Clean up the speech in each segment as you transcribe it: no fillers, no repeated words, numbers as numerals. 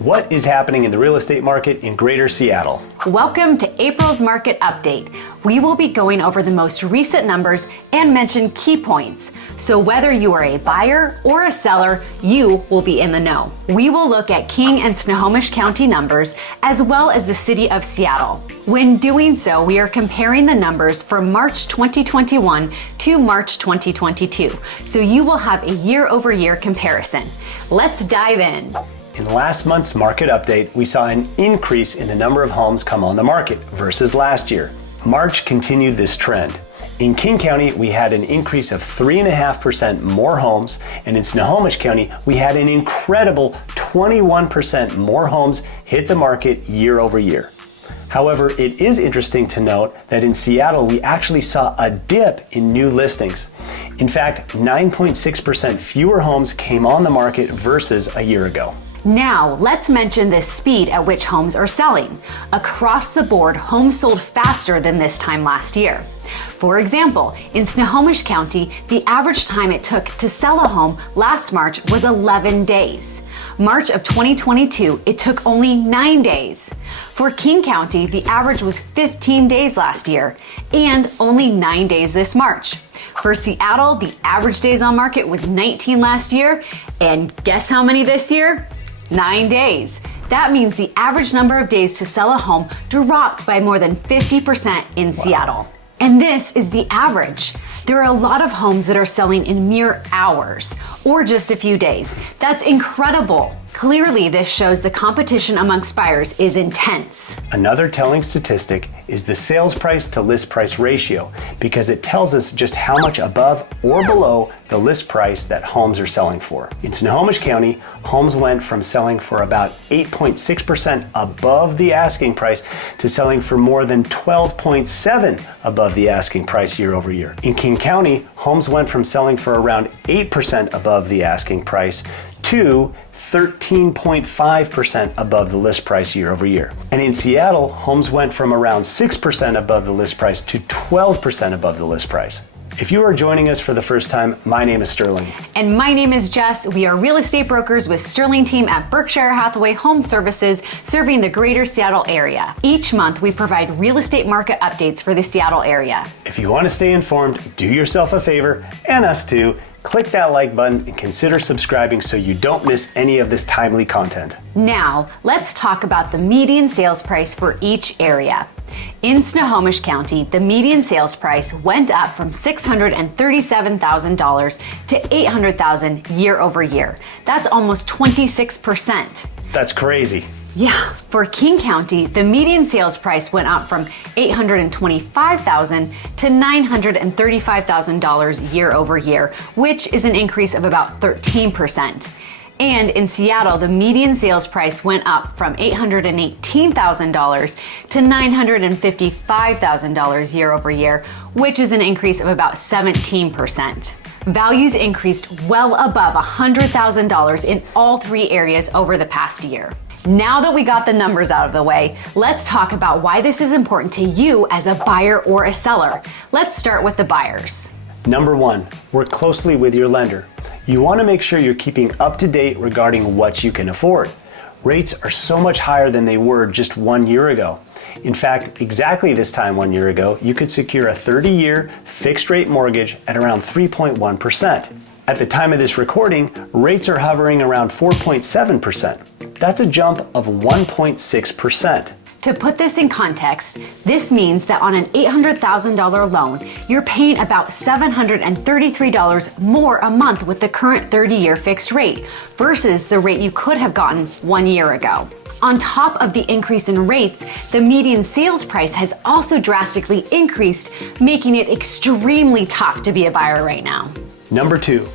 What is happening in the real estate market in Greater Seattle? Welcome to April's Market Update. We will be going over the most recent numbers and mention key points. So whether you are a buyer or a seller, you will be in the know. We will look at King and Snohomish County numbers as well as the city of Seattle. When doing so, we are comparing the numbers from March 2021 to March 2022. So you will have a year-over-year comparison. Let's dive in. In last month's market update, we saw an increase in the number of homes come on the market versus last year. March continued this trend. In King County, we had an increase of 3.5% more homes, and in Snohomish County, we had an incredible 21% more homes hit the market year over year. However, it is interesting to note that in Seattle, we actually saw a dip in new listings. In fact, 9.6% fewer homes came on the market versus a year ago. Now, let's mention the speed at which homes are selling. Across the board, homes sold faster than this time last year. For example, in Snohomish County, the average time it took to sell a home last March was 11 days. March of 2022, it took only 9 days. For King County, the average was 15 days last year and only 9 days this March. For Seattle, the average days on market was 19 last year, and guess how many this year? 9 days. That means the average number of days to sell a home dropped by more than 50% in Seattle. And this is the average. There are a lot of homes that are selling in mere hours or just a few days. That's incredible. Clearly, this shows the competition amongst buyers is intense. Another telling statistic is the sales price to list price ratio, because it tells us just how much above or below the list price that homes are selling for. In Snohomish County, homes went from selling for about 8.6% above the asking price to selling for more than 12.7% above the asking price year over year. In King County, homes went from selling for around 8% above the asking price to 13.5% above the list price year over year. And in Seattle, homes went from around 6% above the list price to 12% above the list price. If you are joining us for the first time, my name is Sterling. And my name is Jess. We are real estate brokers with Sterling team at Berkshire Hathaway Home Services, serving the greater Seattle area. Each month, we provide real estate market updates for the Seattle area. If you want to stay informed, do yourself a favor, and us too, click that like button and consider subscribing so you don't miss any of this timely content. Now, let's talk about the median sales price for each area. In Snohomish County, the median sales price went up from $637,000 to $800,000 year over year. That's almost 26%. That's crazy. Yeah, for King County, the median sales price went up from $825,000 to $935,000 year over year, which is an increase of about 13%. And in Seattle, the median sales price went up from $818,000 to $955,000 year over year, which is an increase of about 17%. Values increased well above $100,000 in all three areas over the past year. Now that we got the numbers out of the way, let's talk about why this is important to you as a buyer or a seller. Let's start with the buyers. Number one, work closely with your lender. You want to make sure you're keeping up to date regarding what you can afford. Rates are so much higher than they were just 1 year ago. In fact, exactly this time 1 year ago, you could secure a 30-year fixed rate mortgage at around 3.1%. At the time of this recording, rates are hovering around 4.7%. That's a jump of 1.6%. To put this in context, this means that on an $800,000 loan, you're paying about $733 more a month with the current 30-year fixed rate versus the rate you could have gotten 1 year ago. On top of the increase in rates, the median sales price has also drastically increased, making it extremely tough to be a buyer right now. Number two,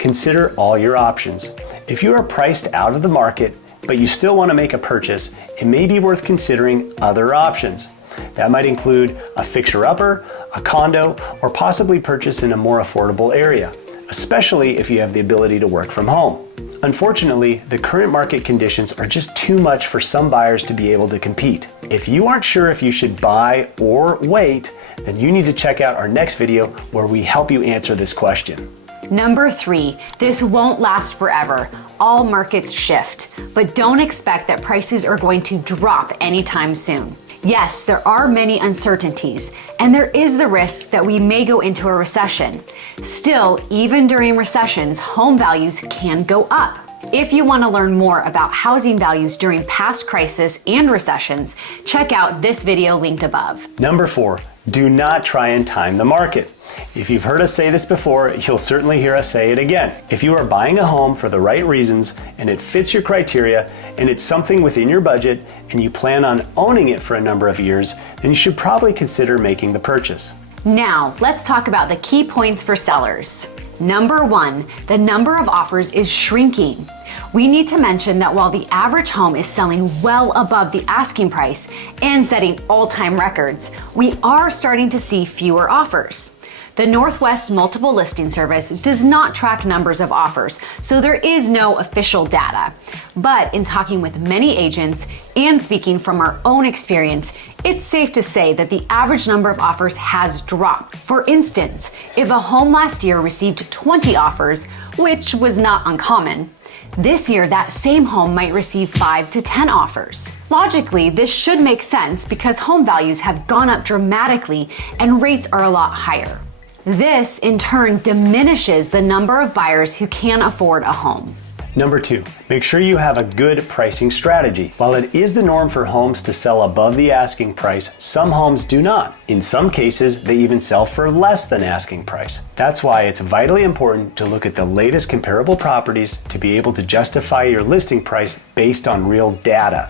consider all your options. If you are priced out of the market, but you still want to make a purchase, it may be worth considering other options. That might include a fixer-upper, a condo, or possibly purchase in a more affordable area, especially if you have the ability to work from home. Unfortunately, the current market conditions are just too much for some buyers to be able to compete. If you aren't sure if you should buy or wait, then you need to check out our next video where we help you answer this question. Number 3, this won't last forever. All markets shift, but don't expect that prices are going to drop anytime soon. Yes, there are many uncertainties, and there is the risk that we may go into a recession. Still, even during recessions, home values can go up. If you want to learn more about housing values during past crises and recessions, check out this video linked above. Number 4, do not try and time the market. If you've heard us say this before, you'll certainly hear us say it again. If you are buying a home for the right reasons and it fits your criteria and it's something within your budget and you plan on owning it for a number of years, then you should probably consider making the purchase. Now, let's talk about the key points for sellers. Number 1, the number of offers is shrinking. We need to mention that while the average home is selling well above the asking price and setting all-time records, we are starting to see fewer offers. The Northwest Multiple Listing Service does not track numbers of offers, so there is no official data. But in talking with many agents and speaking from our own experience, it's safe to say that the average number of offers has dropped. For instance, if a home last year received 20 offers, which was not uncommon, this year that same home might receive 5 to 10 offers. Logically, this should make sense because home values have gone up dramatically and rates are a lot higher. This, in turn, diminishes the number of buyers who can afford a home. Number 2, make sure you have a good pricing strategy. While it is the norm for homes to sell above the asking price, some homes do not. In some cases, they even sell for less than asking price. That's why it's vitally important to look at the latest comparable properties to be able to justify your listing price based on real data.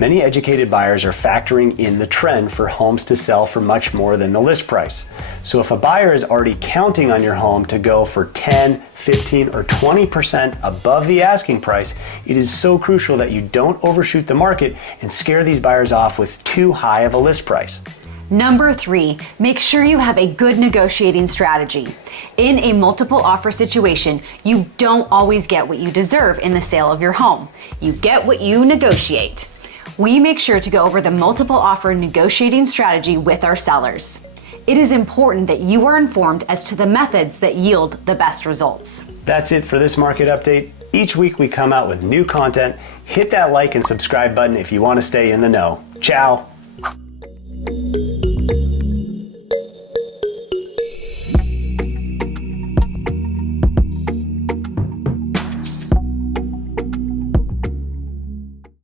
Many educated buyers are factoring in the trend for homes to sell for much more than the list price. So if a buyer is already counting on your home to go for 10, 15, or 20% above the asking price, it is so crucial that you don't overshoot the market and scare these buyers off with too high of a list price. Number 3, make sure you have a good negotiating strategy. In a multiple offer situation, you don't always get what you deserve in the sale of your home. You get what you negotiate. We make sure to go over the multiple offer negotiating strategy with our sellers. It is important that you are informed as to the methods that yield the best results. That's it for this market update. Each week we come out with new content. Hit that like and subscribe button if you want to stay in the know. Ciao.